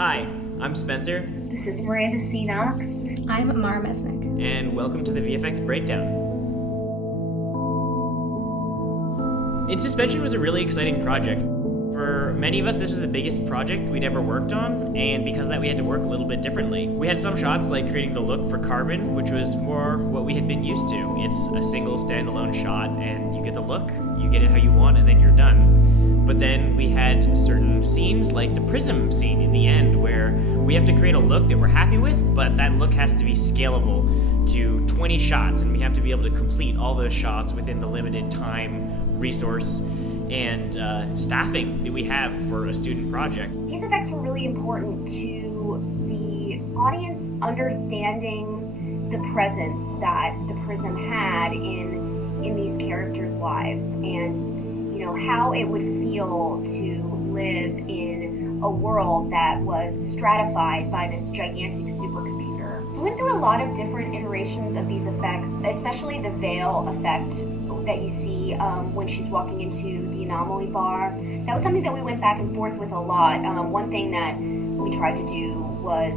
Hi, I'm Spencer. This is Miranda Knox. I'm Amara Mesnik. And welcome to the VFX Breakdown. In Suspension was a really exciting project. For many of us, this was the biggest project we'd ever worked on, and because of that, we had to work a little bit differently. We had some shots like creating the look for Carbon, which was more what we had been used to. It's a single standalone shot, and you get the look, you get it how you want, and then you're done. But then we had certain scenes, like the prism scene in the end, where we have to create a look that we're happy with, but that look has to be scalable to 20 shots, and we have to be able to complete all those shots within the limited time, resource, and staffing that we have for a student project. These effects were really important to the audience understanding the presence that the prism had in these characters' lives, and how it would feel to live in a world that was stratified by this gigantic supercomputer. We went through a lot of different iterations of these effects, especially the veil effect that you see when she's walking into the anomaly bar. That was something that we went back and forth with a lot. One thing that we tried to do was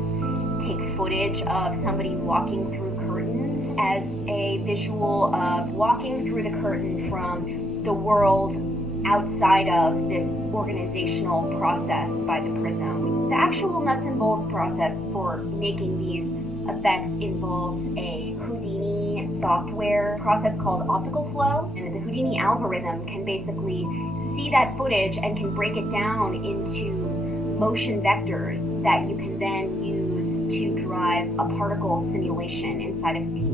take footage of somebody walking through curtains as a visual of walking through the curtain from the world outside of this organizational process by the prism. The actual nuts and bolts process for making these effects involves a Houdini software process called optical flow, and the Houdini algorithm can basically see that footage and can break it down into motion vectors that you can then use to drive a particle simulation inside of P.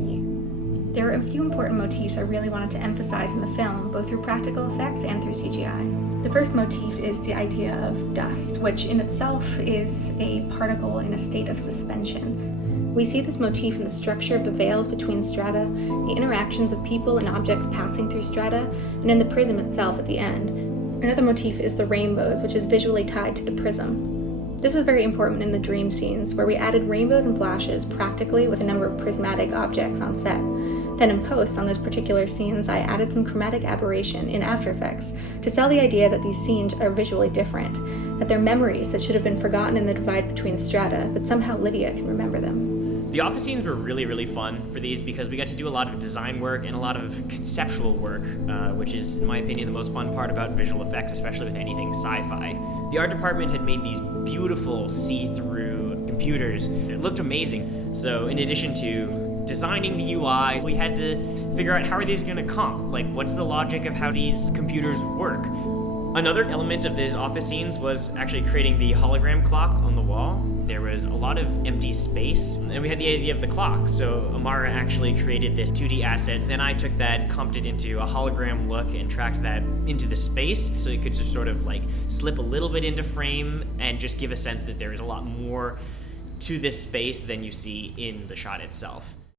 There are a few important motifs I really wanted to emphasize in the film, both through practical effects and through CGI. The first motif is the idea of dust, which in itself is a particle in a state of suspension. We see this motif in the structure of the veils between strata, the interactions of people and objects passing through strata, and in the prism itself at the end. Another motif is the rainbows, which is visually tied to the prism. This was very important in the dream scenes, where we added rainbows and flashes practically with a number of prismatic objects on set. Then in post, on those particular scenes, I added some chromatic aberration in After Effects to sell the idea that these scenes are visually different, that they're memories that should have been forgotten in the divide between strata, but somehow Lydia can remember them. The office scenes were really, really fun for these because we got to do a lot of design work and a lot of conceptual work, which is, in my opinion, the most fun part about visual effects, especially with anything sci-fi. The art department had made these beautiful see-through computers that looked amazing. So in addition to designing the UI, we had to figure out how are these going to comp? Like, what's the logic of how these computers work? Another element of these office scenes was actually creating the hologram clock on the wall. There was a lot of empty space, and we had the idea of the clock. So Amara actually created this 2D asset, and then I took that, comped it into a hologram look, and tracked that into the space, so it could just sort of like slip a little bit into frame and just give a sense that there is a lot more to this space than you see in the shot itself.